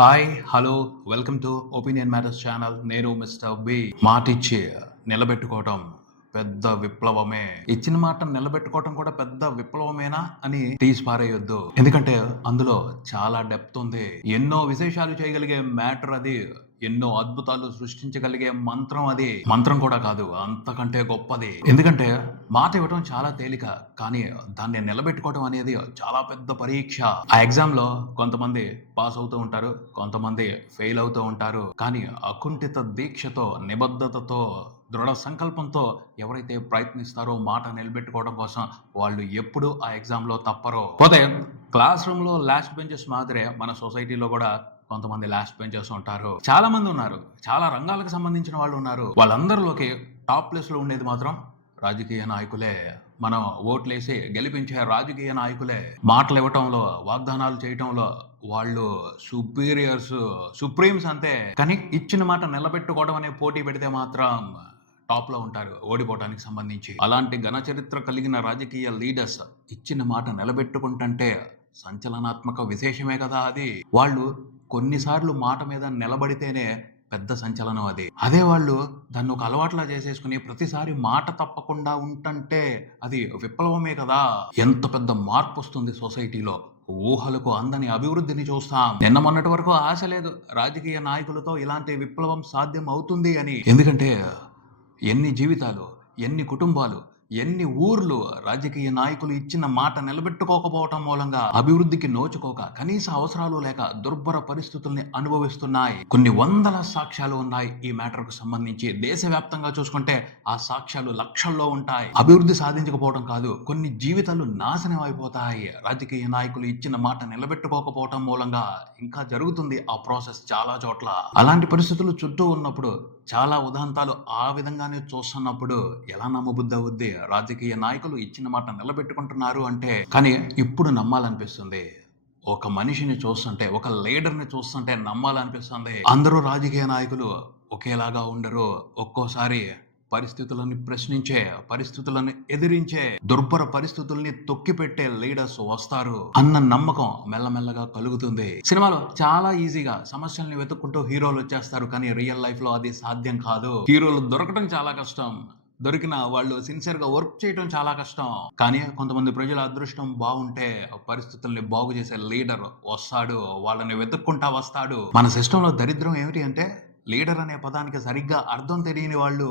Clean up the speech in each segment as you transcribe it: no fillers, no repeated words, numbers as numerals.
Hi hello welcome to opinion matters channel. నేను mister B. మాటిచ్చి నిలబెట్టుకోవటం పెద్ద విప్లవమే. ఇచ్చిన మాట నిలబెట్టుకోవటం కూడా పెద్ద విప్లవమేనా అని తీసి పారేయొద్దు. ఎందుకంటే అందులో చాలా డెప్త్ ఉంది. ఎన్నో విశేషాలు చేయగలిగే మ్యాటర్ అది. ఎన్నో అద్భుతాలు సృష్టించగలిగే మంత్రం అది. మంత్రం కూడా కాదు, అంతకంటే గొప్పది. ఎందుకంటే మాట ఇవ్వటం చాలా తేలిక, కానీ దాన్ని నిలబెట్టుకోవడం అనేది చాలా పెద్ద పరీక్ష. ఆ ఎగ్జామ్ లో కొంతమంది పాస్ అవుతూ ఉంటారు, కొంతమంది ఫెయిల్ అవుతూ ఉంటారు. కానీ అకుంఠిత దీక్షతో, నిబద్ధతతో, దృఢ సంకల్పంతో ఎవరైతే ప్రయత్నిస్తారో మాట నిలబెట్టుకోవడం కోసం, వాళ్ళు ఎప్పుడు ఆ ఎగ్జామ్ లో తప్పరో. పోతే క్లాస్ రూమ్ లో లాస్ట్ బెంచెస్ మాదిరే మన సొసైటీలో కూడా కొంతమంది లాస్ట్ బెంచెస్ ఉంటారు. చాలా మంది ఉన్నారు, చాలా రంగాలకు సంబంధించిన వాళ్ళు ఉన్నారు. వాళ్ళందరిలోకి టాప్ ప్లేస్ లో ఉండేది మాత్రం రాజకీయ నాయకులే. మనం ఓట్లేసి గెలిపించే రాజకీయ నాయకులే. మాటలు ఇవ్వటంలో, వాగ్దానాలు చేయటంలో వాళ్ళు సుపీరియర్స్, సుప్రీమ్స్ అంతే. కానీ ఇచ్చిన మాట నిలబెట్టుకోవడం అనే పోటీ పెడితే మాత్రం టాప్ లో ఉంటారు ఓడిపోవడానికి సంబంధించి. అలాంటి ఘన చరిత్ర కలిగిన రాజకీయ లీడర్స్ ఇచ్చిన మాట నిలబెట్టుకుంటుంటే సంచలనాత్మక విశేషమే కదా అది. వాళ్ళు కొన్నిసార్లు మాట మీద నిలబడితేనే పెద్ద సంచలనం అది. అదే వాళ్ళు దాన్ని ఒక అలవాట్లా చేసేసుకుని ప్రతిసారి మాట తప్పకుండా ఉంటుంటే అది విప్లవమే కదా. ఎంత పెద్ద మార్పు వస్తుంది సొసైటీలో. ఊహలకు అందని అభివృద్ధిని చూస్తాం. నిన్న మొన్నటి వరకు ఆశ లేదు రాజకీయ నాయకులతో ఇలాంటి విప్లవం సాధ్యం అవుతుంది అని. ఎందుకంటే ఎన్ని జీవితాలు, ఎన్ని కుటుంబాలు, ఎన్ని ఊర్లు రాజకీయ నాయకులు ఇచ్చిన మాట నిలబెట్టుకోకపోవటం మూలంగా అభివృద్ధికి నోచుకోక, కనీస అవసరాలు లేక దుర్భర పరిస్థితుల్ని అనుభవిస్తున్నాయి. కొన్ని వందల సాక్ష్యాలు ఉన్నాయి ఈ మ్యాటర్ కు సంబంధించి. దేశవ్యాప్తంగా చూసుకుంటే ఆ సాక్ష్యాలు లక్షల్లో ఉంటాయి. అభివృద్ధి సాధించకపోవడం కాదు, కొన్ని జీవితాలు నాశనం అయిపోతాయి రాజకీయ నాయకులు ఇచ్చిన మాట నిలబెట్టుకోకపోవటం మూలంగా. ఇంకా జరుగుతుంది ఆ ప్రాసెస్ చాలా చోట్ల. అలాంటి పరిస్థితులు చుట్టూ ఉన్నప్పుడు, చాలా ఉదాంతాలు ఆ విధంగానే చూస్తున్నప్పుడు ఎలా నమ్మబుద్ధి అవుద్ది? రాజకీయ నాయకులు ఇచ్చిన మాట నిలబెట్టుకుంటున్నారు అంటే. కానీ ఇప్పుడు నమ్మాలనిపిస్తుంది. ఒక మనిషిని చూస్తుంటే, ఒక లీడర్ని చూస్తుంటే నమ్మాలనిపిస్తుంది. అందరూ రాజకీయ నాయకులు ఒకేలాగా ఉండరు. ఒక్కోసారి పరిస్థితులను ప్రశ్నించే, పరిస్థితులను ఎదిరించే, దుర్భర పరిస్థితుల్ని తొక్కిపెట్టే లీడర్స్ వస్తారు అన్న నమ్మకం మెల్లమెల్లగా కలుగుతుంది. సినిమాలో చాలా ఈజీగా సమస్యల్ని వెతుక్కుంటూ హీరోలు వచ్చేస్తారు, కానీ రియల్ లైఫ్ లో అది సాధ్యం కాదు. హీరోలు దొరకడం చాలా కష్టం, దొరికిన వాళ్ళు సిన్సియర్ గా వర్క్ చేయడం చాలా కష్టం. కానీ కొంతమంది ప్రజల అదృష్టం బాగుంటే పరిస్థితుల్ని బాగు చేసే లీడర్ వస్తాడు, వాళ్ళని వెతుక్కుంటా వస్తాడు. మన సిస్టమ్ లో దరిద్రం ఏమిటి అంటే, లీడర్ అనే పదానికి సరిగ్గా అర్థం తెలియని వాళ్ళు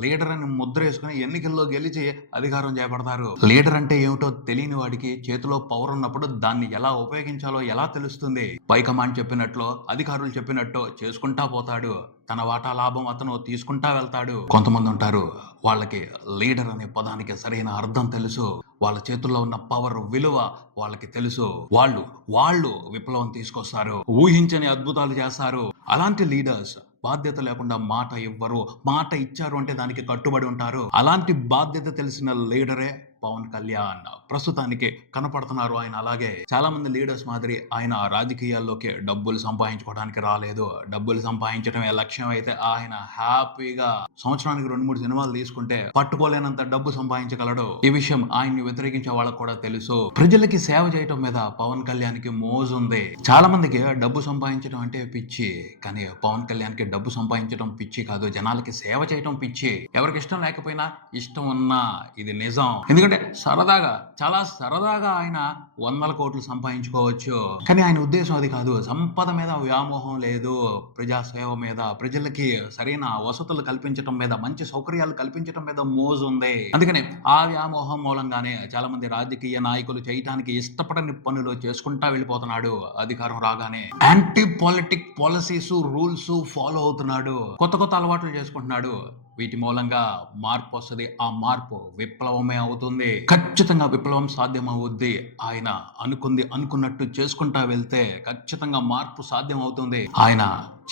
లీడర్ అని ముద్ర వేసుకుని ఎన్నికల్లో గెలిచి అధికారం చేపడతారు. లీడర్ అంటే ఏమిటో తెలియని వాడికి చేతిలో పవర్ ఉన్నప్పుడు దాన్ని ఎలా ఉపయోగించాలో ఎలా తెలుస్తుంది? పై కమాండ్ చెప్పినట్లు, అధికారులు చెప్పినట్టు చేసుకుంటా పోతాడు. తన వాటా లాభం అతను తీసుకుంటా వెళ్తాడు. కొంతమంది ఉంటారు, వాళ్ళకి లీడర్ అనే పదానికి సరైన అర్థం తెలుసు. వాళ్ళ చేతుల్లో ఉన్న పవర్ విలువ వాళ్ళకి తెలుసు. వాళ్ళు విప్లవం తీసుకొస్తారు, ఊహించని అద్భుతాలు చేస్తారు. అలాంటి లీడర్స్ బాధ్యత లేకుండా మాట ఇవ్వరు. మాట ఇచ్చారు అంటే దానికి కట్టుబడి ఉంటారు. అలాంటి బాధ్యత తెలిసిన లీడరే పవన్ కళ్యాణ్. ప్రస్తుతానికి కనపడుతున్నారు ఆయన. అలాగే చాలా మంది లీడర్స్ మాదిరి ఆయన రాజకీయాల్లోకి డబ్బులు సంపాదించుకోవడానికి రాలేదు. డబ్బులు సంపాదించడమే లక్ష్యం అయితే ఆయన హ్యాపీగా సంవత్సరానికి 2-3 సినిమాలు తీసుకుంటే పట్టుకోలేనంత డబ్బు సంపాదించగలడు. ఈ విషయం ఆయన్ని వ్యతిరేకించే వాళ్ళకు కూడా తెలుసు. ప్రజలకి సేవ చేయటం మీద పవన్ కళ్యాణ్ కి మోజు ఉంది. చాలా మందికి డబ్బు సంపాదించడం అంటే పిచ్చి, కానీ పవన్ కళ్యాణ్ కి డబ్బు సంపాదించడం పిచ్చి కాదు, జనాలకి సేవ చేయటం పిచ్చి. ఎవరికి ఇష్టం లేకపోయినా ఇష్టం ఉన్నా ఇది నిజం. ఎందుకంటే సరదాగా, చాలా సరదాగా ఆయన 100 కోట్లు సంపాదించుకోవచ్చు. కానీ ఆయన ఉద్దేశం అది కాదు. సంపద మీద వ్యామోహం లేదు, ప్రజాసేవ మీద, ప్రజలకి సరైన వసతులు కల్పించడం మీద, మంచి సౌకర్యాలు కల్పించడం మీద మోజు ఉంది. అందుకని ఆ వ్యామోహం మూలంగానే చాలా మంది రాజకీయ నాయకులు చేయటానికి ఇష్టపడని పనులు చేసుకుంటా వెళ్ళిపోతున్నాడు. అధికారం రాగానే anti politic policies, rules follow అవుతున్నాడు. కొత్త కొత్త అలవాట్లు చేసుకుంటున్నాడు. వీటి మూలంగా మార్పు వస్తుంది. ఆ మార్పు విప్లవమే అవుతుంది. ఖచ్చితంగా విప్లవం సాధ్యం అవుద్ది. ఆయన అనుకుంది అనుకున్నట్టు చేసుకుంటా వెళ్తే ఖచ్చితంగా మార్పు సాధ్యం అవుతుంది. ఆయన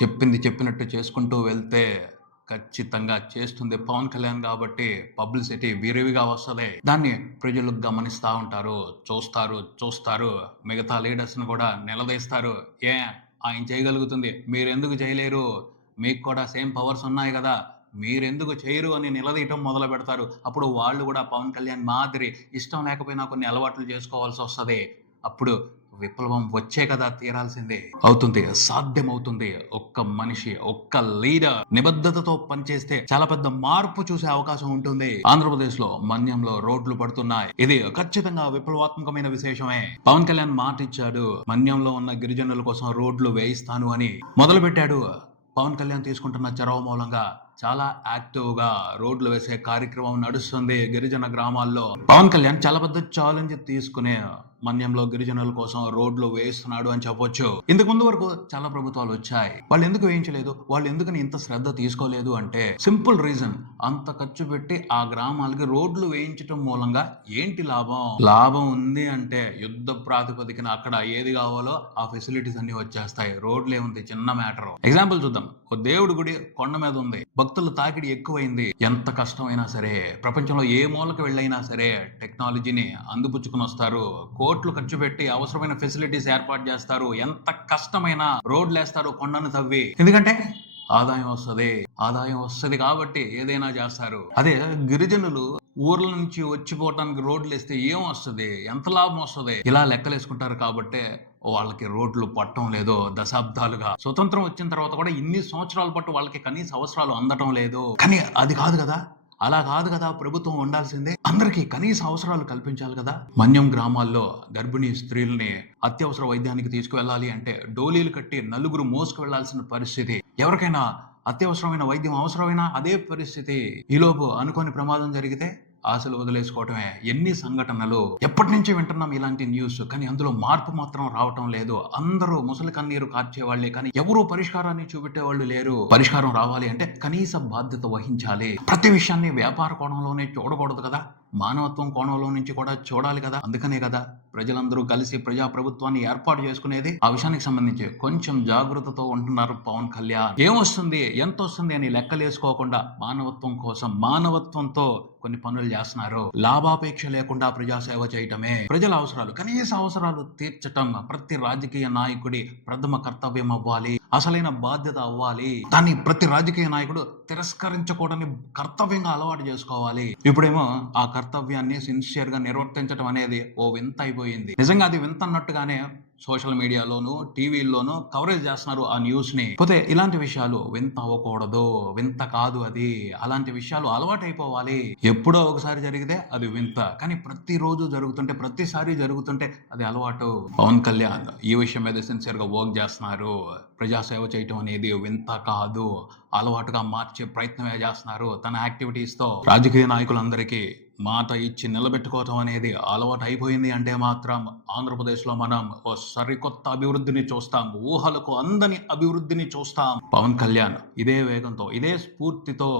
చెప్పింది చెప్పినట్టు చేసుకుంటూ వెళ్తే ఖచ్చితంగా చేస్తుంది పవన్ కళ్యాణ్. కాబట్టి పబ్లిసిటీ విరివిగా వస్తుంది. దాన్ని ప్రజలు గమనిస్తూ ఉంటారు, చూస్తారు. మిగతా లీడర్స్ ను కూడా నిలదీస్తారు. ఆయన చేయగలుగుతుంది, మీరెందుకు చేయలేరు? మీకు కూడా సేమ్ పవర్స్ ఉన్నాయి కదా, మీరెందుకు చేయరు అని నిలదీయటం మొదలు పెడతారు. అప్పుడు వాళ్ళు కూడా పవన్ కళ్యాణ్ మాదిరి ఇష్టం లేకపోయినా కొన్ని అలవాట్లు చేసుకోవాల్సి వస్తుంది. అప్పుడు విప్లవం వచ్చే కదా తీరాల్సిందే. అవుతుంది, సాధ్యమవుతుంది. ఒక్క మనిషి, ఒక్క లీడర్ నిబద్ధతతో పనిచేస్తే చాలా పెద్ద మార్పు చూసే అవకాశం ఉంటుంది. ఆంధ్రప్రదేశ్ లో మన్యంలో రోడ్లు పడుతున్నాయి. ఇది ఖచ్చితంగా విప్లవాత్మకమైన విశేషమే. పవన్ కళ్యాణ్ మాట ఇచ్చాడు, మన్యంలో ఉన్న గిరిజనుల కోసం రోడ్లు వేయిస్తాను అని. మొదలు పెట్టాడు. పవన్ కళ్యాణ్ తీసుకుంటున్న చొరవ మూలంగా చాలా యాక్టివ్ గా రోడ్లు వేసే కార్యక్రమం నడుస్తుంది గిరిజన గ్రామాల్లో. పవన్ కళ్యాణ్ చాలా పెద్ద ఛాలెంజ్ తీసుకునే మన్యంలో గిరిజనుల కోసం రోడ్లు వేస్తున్నాడు అని చెప్పొచ్చు. ఇంతకు ముందు వరకు చాలా ప్రభుత్వాలు వచ్చాయి, వాళ్ళు ఎందుకు వేయించలేదు, వాళ్ళు ఎందుకని ఇంత శ్రద్ధ తీసుకోలేదు అంటే సింపుల్ రీజన్, అంత ఖర్చు పెట్టి ఆ గ్రామాలకి రోడ్లు వేయించడం మూలంగా ఏంటి లాభం? లాభం ఉంది అంటే యుద్ధ ప్రాతిపదికన అక్కడ ఏది కావాలో ఆ ఫెసిలిటీస్ అన్ని వచ్చేస్తాయి. రోడ్లు ఏముంది, చిన్న మ్యాటర్. ఎగ్జాంపుల్ చూద్దాం. ఓ దేవుడి గుడి కొండ మీద ఉంది, భక్తుల తాకిడి ఎక్కువైంది. ఎంత కష్టమైనా సరే, ప్రపంచంలో ఏ మూలకు వెళ్ళైనా సరే టెక్నాలజీని అందిపుచ్చుకుని వస్తారు. కోట్లు ఖర్చు పెట్టి అవసరమైన ఫెసిలిటీస్ ఏర్పాటు చేస్తారు. ఎంత కష్టమైన రోడ్లు వేస్తారు కొండను తవ్వి. ఎందుకంటే ఆదాయం వస్తుంది కాబట్టి ఏదైనా చేస్తారు. అదే గిరిజనులు ఊర్ల నుంచి వచ్చిపోవటానికి రోడ్లు వేస్తే ఏం వస్తుంది, ఎంత లాభం వస్తుంది, ఇలా లెక్కలేసుకుంటారు. కాబట్టి వాళ్ళకి రోడ్లు పట్టడం లేదు. దశాబ్దాలుగా స్వతంత్రం వచ్చిన తర్వాత కూడా ఇన్ని సంవత్సరాల పాటు వాళ్ళకి కనీస అవసరాలు అందటం లేదు. కానీ అది కాదు కదా, అలా కాదు కదా ప్రభుత్వం ఉండాల్సిందే. అందరికీ కనీస అవసరాలు కల్పించాలి కదా. మన్యం గ్రామాల్లో గర్భిణీ స్త్రీల్ని అత్యవసర వైద్యానికి తీసుకువెళ్ళాలి అంటే డోలీలు కట్టి నలుగురు మోసుకు వెళ్లాల్సిన పరిస్థితి. ఎవరికైనా అత్యవసరమైన వైద్యం అవసరమైనా అదే పరిస్థితి. ఈలోపు అనుకోని ప్రమాదం జరిగితే ఆశలు వదిలేసుకోవటమే. ఎన్ని సంఘటనలు ఎప్పటి నుంచి వింటున్నాం ఇలాంటి న్యూస్, కానీ అందులో మార్పు మాత్రం రావటం లేదు. అందరూ ముసలి కన్నీరు కార్చేవాళ్లే, కానీ ఎవరూ పరిష్కారాన్ని చూపెట్టేవాళ్ళు లేరు. పరిష్కారం రావాలి అంటే కనీస బాధ్యత వహించాలి. ప్రతి విషయాన్ని వ్యాపార కోణంలోనే చూడకూడదు కదా, మానవత్వం కోణంలో నుంచి కూడా చూడాలి కదా. అందుకనే కదా ప్రజలందరూ కలిసి ప్రజా ప్రభుత్వాన్ని ఏర్పాటు చేసుకునేది. ఆ విషయానికి సంబంధించి కొంచెం జాగృతతో ఉంటున్నారు పవన్ కళ్యాణ్. ఏమొస్తుంది, ఎంత వస్తుంది అని లెక్కలేసుకోకుండా మానవత్వం కోసం మానవత్వంతో కొన్ని పనులు చేస్తున్నారు. లాభాపేక్ష లేకుండా ప్రజాసేవ చేయటమే ప్రజల అవసరాలు, కనీస అవసరాలు తీర్చటం ప్రతి రాజకీయ నాయకుడి ప్రథమ కర్తవ్యం అవ్వాలి, అసలైన బాధ్యత అవ్వాలి. దాన్ని ప్రతి రాజకీయ నాయకుడు తిరస్కరించకూడని కర్తవ్యంగా అలవాటు చేసుకోవాలి. ఇప్పుడేమో ఆ కర్తవ్యాన్ని సిన్సియర్ గా నిర్వర్తించడం అనేది ఓ వింత అయిపోయింది. నిజంగా అది వింత అన్నట్టుగానే సోషల్ మీడియాలోను టీవీల్లోనూ కవరేజ్ చేస్తున్నారు ఆ న్యూస్ ని. పోతే ఇలాంటి విషయాలు వింత అవ్వకూడదు, వింత కాదు అది. అలాంటి విషయాలు అలవాటు అయిపోవాలి. ఎప్పుడో ఒకసారి జరిగితే అది వింత, కానీ ప్రతిరోజు జరుగుతుంటే ప్రతిసారి జరుగుతుంటే అది అలవాటు. పవన్ కళ్యాణ్ ఈ విషయం మీద సిన్సియర్ గా వర్క్ చేస్తున్నారు. ప్రజాసేవ చేయటం అనేది వింత కాదు, అలవాటుగా మార్చే ప్రయత్నమే చేస్తున్నారు తన యాక్టివిటీస్ తో. రాజకీయ నాయకులందరికీ మాట ఇచ్చి నిలబెట్టుకోవటం అనేది అలవాటు అయిపోయింది అంటే మాత్రం ఆంధ్రప్రదేశ్లో మనం ఓ సరికొత్త అభివృద్ధిని చూస్తాం, ఊహలకు అందని అభివృద్ధిని చూస్తాం. పవన్ కళ్యాణ్ ఇదే వేగంతో, ఇదే స్ఫూర్తితో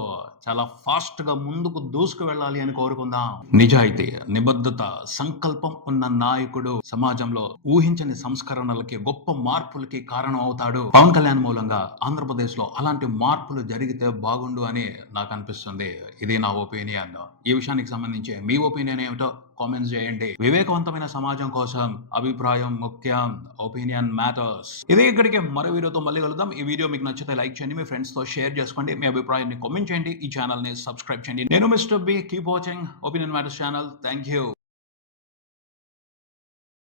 చాలా ఫాస్ట్ గా ముందుకు దూసుకు వెళ్ళాలి అని కోరుకుందాం. నిజాయితీ, నిబద్ధత, సంకల్పం ఉన్న నాయకుడు సమాజంలో ఊహించని సంస్కరణలకి, గొప్ప మార్పులకి కారణం అవుతాడు. పవన్ కళ్యాణ్ మూలంగా ఆంధ్రప్రదేశ్ లో అలాంటి మార్పులు జరిగితే బాగుండు అని నాకు అనిపిస్తుంది. ఇది నా ఒపీనియన్. ఈ విషయానికి సంబంధించి మీ ఒపీనియన్ ఏమిటో కామెంట్స్ చేయండి. వివేకవంతమైన సమాజం కోసం అభిప్రాయం ముఖ్యం. Opinion matters. ఇదే ఇక్కడికి మరో వీడియోతో మళ్ళీ కలుద్దాం. ఈ వీడియో మీకు నచ్చితే లైక్ చేయండి, మీ ఫ్రెండ్స్ తో షేర్ చేసుకోండి, మీ అభిప్రాయాన్ని కామెంట్ చేయండి, ఈ ఛానల్ ని సబ్స్క్రైబ్ చేయండి. నేను mister B. Keep watching opinion matters channel. Thank you.